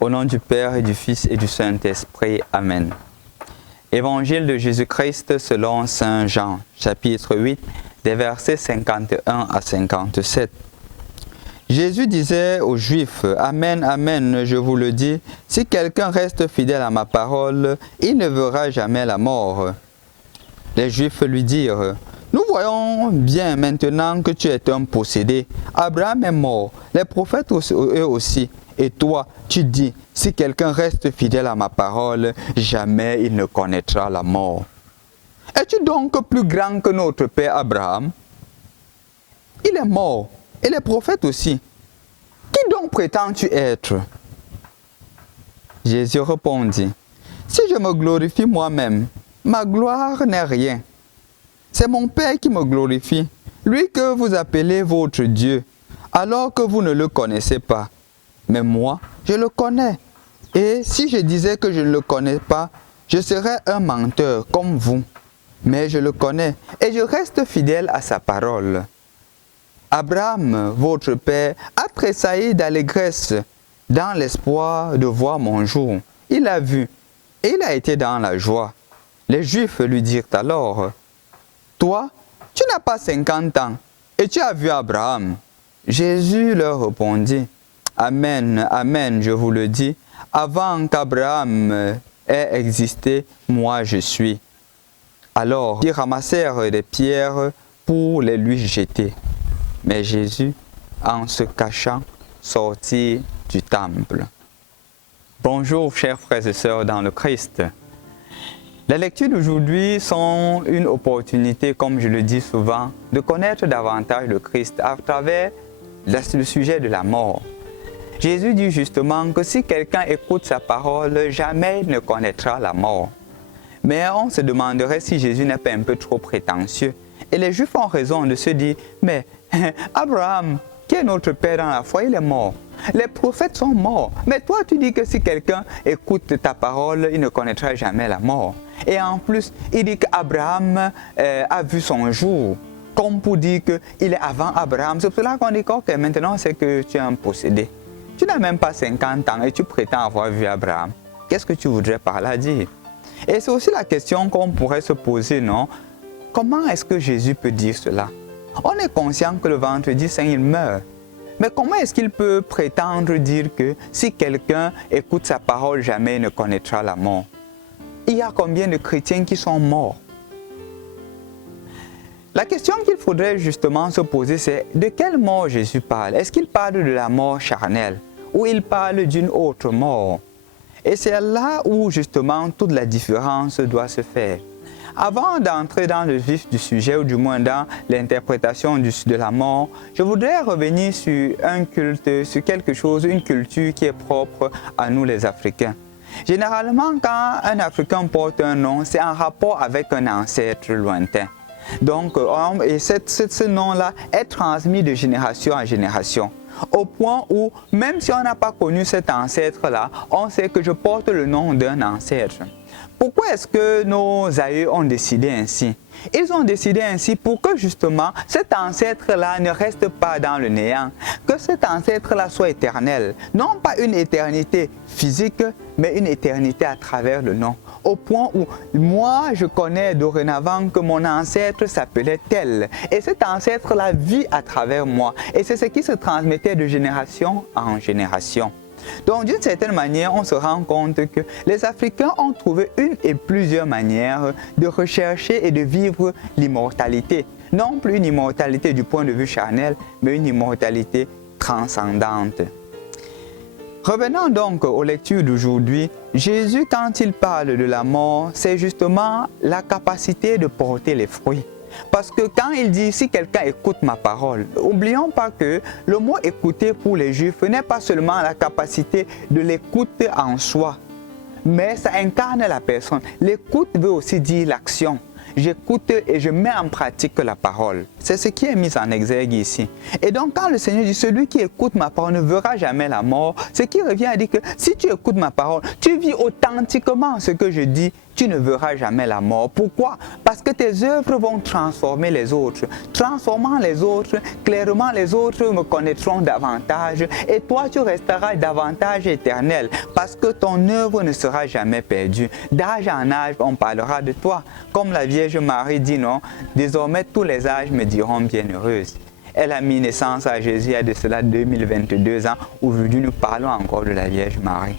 Au nom du Père et du Fils et du Saint-Esprit. Amen. Évangile de Jésus-Christ selon Saint Jean, chapitre 8, des versets 51 à 57. Jésus disait aux Juifs, « Amen, Amen, je vous le dis, si quelqu'un reste fidèle à ma parole, il ne verra jamais la mort. » Les Juifs lui dirent, « Nous voyons bien maintenant que tu es un possédé. Abraham est mort, les prophètes eux aussi. Et toi, tu dis, si quelqu'un reste fidèle à ma parole, jamais il ne connaîtra la mort. Es-tu donc plus grand que notre père Abraham? Il est mort, et les prophètes aussi. Qui donc prétends-tu être? » Jésus répondit, « Si je me glorifie moi-même, ma gloire n'est rien. C'est mon Père qui me glorifie, lui que vous appelez votre Dieu, alors que vous ne le connaissez pas. Mais moi, je le connais. Et si je disais que je ne le connais pas, je serais un menteur comme vous. Mais je le connais et je reste fidèle à sa parole. Abraham, votre père, a tressailli d'allégresse dans l'espoir de voir mon jour. Il a vu et il a été dans la joie. Les Juifs lui dirent alors, « Toi, tu n'as pas 50 ans et tu as vu Abraham. » Jésus leur répondit, « Amen, Amen, je vous le dis, avant qu'Abraham ait existé, moi je suis. » Alors, ils ramassèrent des pierres pour les lui jeter. Mais Jésus, en se cachant, sortit du temple. Bonjour, chers frères et sœurs dans le Christ. Les lectures d'aujourd'hui sont une opportunité, comme je le dis souvent, de connaître davantage le Christ à travers le sujet de la mort. Jésus dit justement que si quelqu'un écoute sa parole, jamais il ne connaîtra la mort. Mais on se demanderait si Jésus n'est pas un peu trop prétentieux. Et les Juifs ont raison de se dire, mais Abraham, qui est notre père dans la foi, il est mort. Les prophètes sont morts. Mais toi, tu dis que si quelqu'un écoute ta parole, il ne connaîtra jamais la mort. Et en plus, il dit qu'Abraham a vu son jour. Comme pour dire qu'il est avant Abraham. C'est pour cela qu'on dit que maintenant, c'est que tu es un possédé. Tu n'as même pas 50 ans et tu prétends avoir vu Abraham. Qu'est-ce que tu voudrais par là dire? Et c'est aussi la question qu'on pourrait se poser, non? Comment est-ce que Jésus peut dire cela? On est conscient que le vendredi saint, il meurt. Mais comment est-ce qu'il peut prétendre dire que si quelqu'un écoute sa parole, jamais il ne connaîtra la mort? Il y a combien de chrétiens qui sont morts? La question qu'il faudrait justement se poser, c'est de quelle mort Jésus parle? Est-ce qu'il parle de la mort charnelle ou il parle d'une autre mort? Et c'est là où justement toute la différence doit se faire. Avant d'entrer dans le vif du sujet, ou du moins dans l'interprétation de la mort, je voudrais revenir sur un culte, sur quelque chose, une culture qui est propre à nous les Africains. Généralement, quand un Africain porte un nom, c'est en rapport avec un ancêtre lointain. Donc, ce nom-là est transmis de génération en génération. Au point où, même si on n'a pas connu cet ancêtre-là, on sait que je porte le nom d'un ancêtre. Pourquoi est-ce que nos aïeux ont décidé ainsi? Ils ont décidé ainsi pour que justement cet ancêtre-là ne reste pas dans le néant, que cet ancêtre-là soit éternel. Non pas une éternité physique, mais une éternité à travers le nom. Au point où moi, je connais dorénavant que mon ancêtre s'appelait tel. Et cet ancêtre-là vit à travers moi. Et c'est ce qui se transmettait de génération en génération. Donc, d'une certaine manière, on se rend compte que les Africains ont trouvé une et plusieurs manières de rechercher et de vivre l'immortalité. Non plus une immortalité du point de vue charnel, mais une immortalité transcendante. Revenons donc aux lectures d'aujourd'hui. Jésus, quand il parle de la mort, c'est justement la capacité de porter les fruits. Parce que quand il dit « si quelqu'un écoute ma parole », n'oublions pas que le mot « écouter » pour les Juifs n'est pas seulement la capacité de l'écoute en soi, mais ça incarne la personne. L'écoute veut aussi dire l'action. J'écoute et je mets en pratique la parole. C'est ce qui est mis en exergue ici. Et donc quand le Seigneur dit, celui qui écoute ma parole ne verra jamais la mort, ce qui revient à dire que si tu écoutes ma parole, tu vis authentiquement ce que je dis, tu ne verras jamais la mort. Pourquoi? Parce que tes œuvres vont transformer les autres. Transformant les autres, clairement les autres me connaîtront davantage et toi tu resteras davantage éternel parce que ton œuvre ne sera jamais perdue. D'âge en âge, on parlera de toi. Comme la Vierge Marie dit, non, désormais tous les âges me diront bienheureuse. Elle a mis naissance à Jésus il y a de cela 2022 ans. Aujourd'hui, nous parlons encore de la Vierge Marie.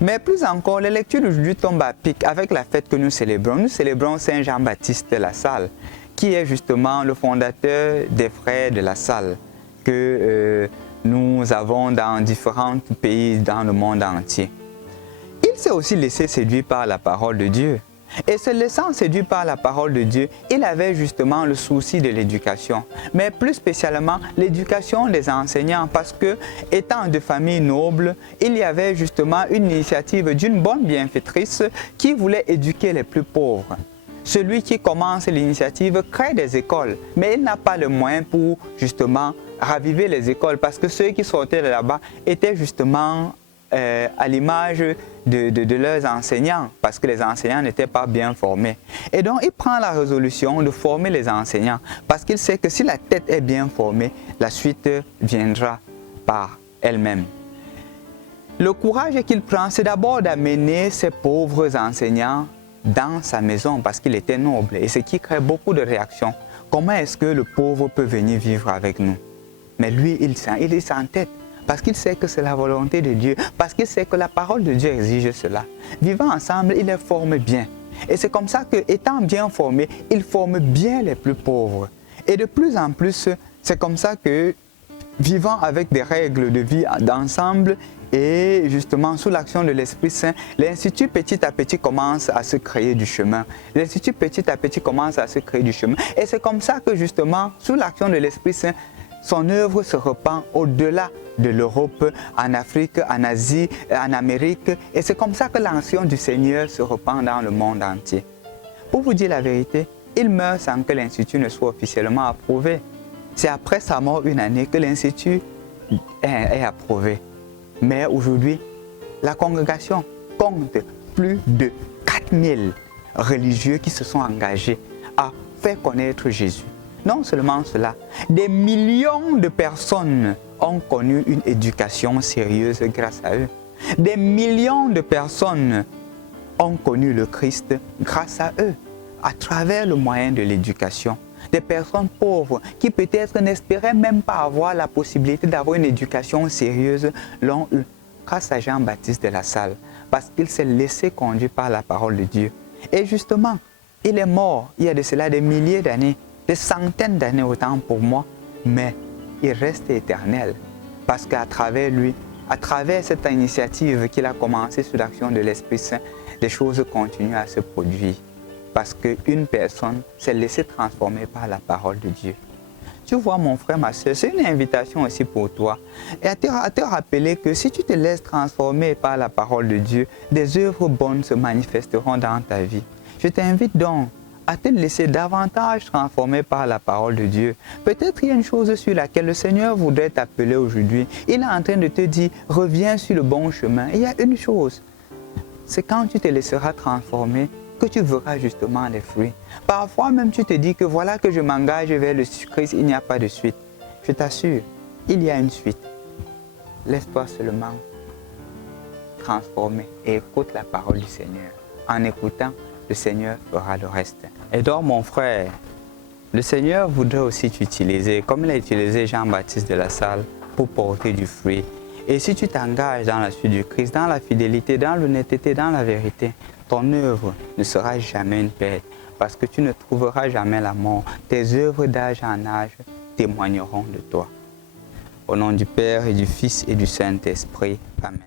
Mais plus encore, les lectures d'aujourd'hui tombent à pic avec la fête que nous célébrons. Nous célébrons Saint Jean-Baptiste de La Salle, qui est justement le fondateur des frères de La Salle, que nous avons dans différents pays dans le monde entier. Il s'est aussi laissé séduire par la parole de Dieu. Et se laissant séduire par la parole de Dieu, il avait justement le souci de l'éducation, mais plus spécialement l'éducation des enseignants, parce que, étant de famille noble, il y avait justement une initiative d'une bonne bienfaitrice qui voulait éduquer les plus pauvres. Celui qui commence l'initiative crée des écoles, mais il n'a pas le moyen pour justement raviver les écoles, parce que ceux qui sortaient de là-bas étaient justement à l'image de leurs enseignants, parce que les enseignants n'étaient pas bien formés. Et donc, il prend la résolution de former les enseignants, parce qu'il sait que si la tête est bien formée, la suite viendra par elle-même. Le courage qu'il prend, c'est d'abord d'amener ces pauvres enseignants dans sa maison, parce qu'il était noble, et ce qui crée beaucoup de réactions. Comment est-ce que le pauvre peut venir vivre avec nous? Mais lui, il est sans tête. Parce qu'il sait que c'est la volonté de Dieu, parce qu'il sait que la parole de Dieu exige cela. Vivant ensemble, il les forme bien. Et c'est comme ça qu'étant bien formé, il forme bien les plus pauvres. Et de plus en plus, c'est comme ça que, vivant avec des règles de vie d'ensemble, et justement sous l'action de l'Esprit Saint, l'Institut petit à petit commence à se créer du chemin. L'Institut petit à petit commence à se créer du chemin. Et c'est comme ça que justement, sous l'action de l'Esprit Saint, son œuvre se répand au-delà de l'Europe, en Afrique, en Asie, en Amérique. Et c'est comme ça que l'action du Seigneur se répand dans le monde entier. Pour vous dire la vérité, il meurt sans que l'Institut ne soit officiellement approuvé. C'est après sa mort une année que l'Institut est approuvé. Mais aujourd'hui, la congrégation compte plus de 4000 religieux qui se sont engagés à faire connaître Jésus. Non seulement cela, des millions de personnes ont connu une éducation sérieuse grâce à eux. Des millions de personnes ont connu le Christ grâce à eux, à travers le moyen de l'éducation. Des personnes pauvres qui peut-être n'espéraient même pas avoir la possibilité d'avoir une éducation sérieuse l'ont eu grâce à Jean-Baptiste de La Salle, parce qu'il s'est laissé conduire par la parole de Dieu. Et justement, il est mort il y a de cela des milliers d'années, des centaines d'années autant pour moi, mais il reste éternel parce qu'à travers lui, à travers cette initiative qu'il a commencé sous l'action de l'Esprit Saint, des choses continuent à se produire parce qu'une personne s'est laissée transformer par la parole de Dieu. Tu vois mon frère, ma soeur, c'est une invitation aussi pour toi et à te rappeler que si tu te laisses transformer par la parole de Dieu, des œuvres bonnes se manifesteront dans ta vie. Je t'invite donc à te laisser davantage transformer par la parole de Dieu. Peut-être il y a une chose sur laquelle le Seigneur voudrait t'appeler aujourd'hui. Il est en train de te dire, reviens sur le bon chemin. Et il y a une chose, c'est quand tu te laisseras transformer que tu verras justement les fruits. Parfois même tu te dis que voilà que je m'engage vers le Christ, il n'y a pas de suite. Je t'assure, il y a une suite. Laisse-toi seulement transformer et écoute la parole du Seigneur. En écoutant, le Seigneur fera le reste. Et donc, mon frère, le Seigneur voudrait aussi t'utiliser, comme il a utilisé Jean-Baptiste de La Salle, pour porter du fruit. Et si tu t'engages dans la suite du Christ, dans la fidélité, dans l'honnêteté, dans la vérité, ton œuvre ne sera jamais une perte, parce que tu ne trouveras jamais la mort. Tes œuvres d'âge en âge témoigneront de toi. Au nom du Père et du Fils et du Saint-Esprit. Amen.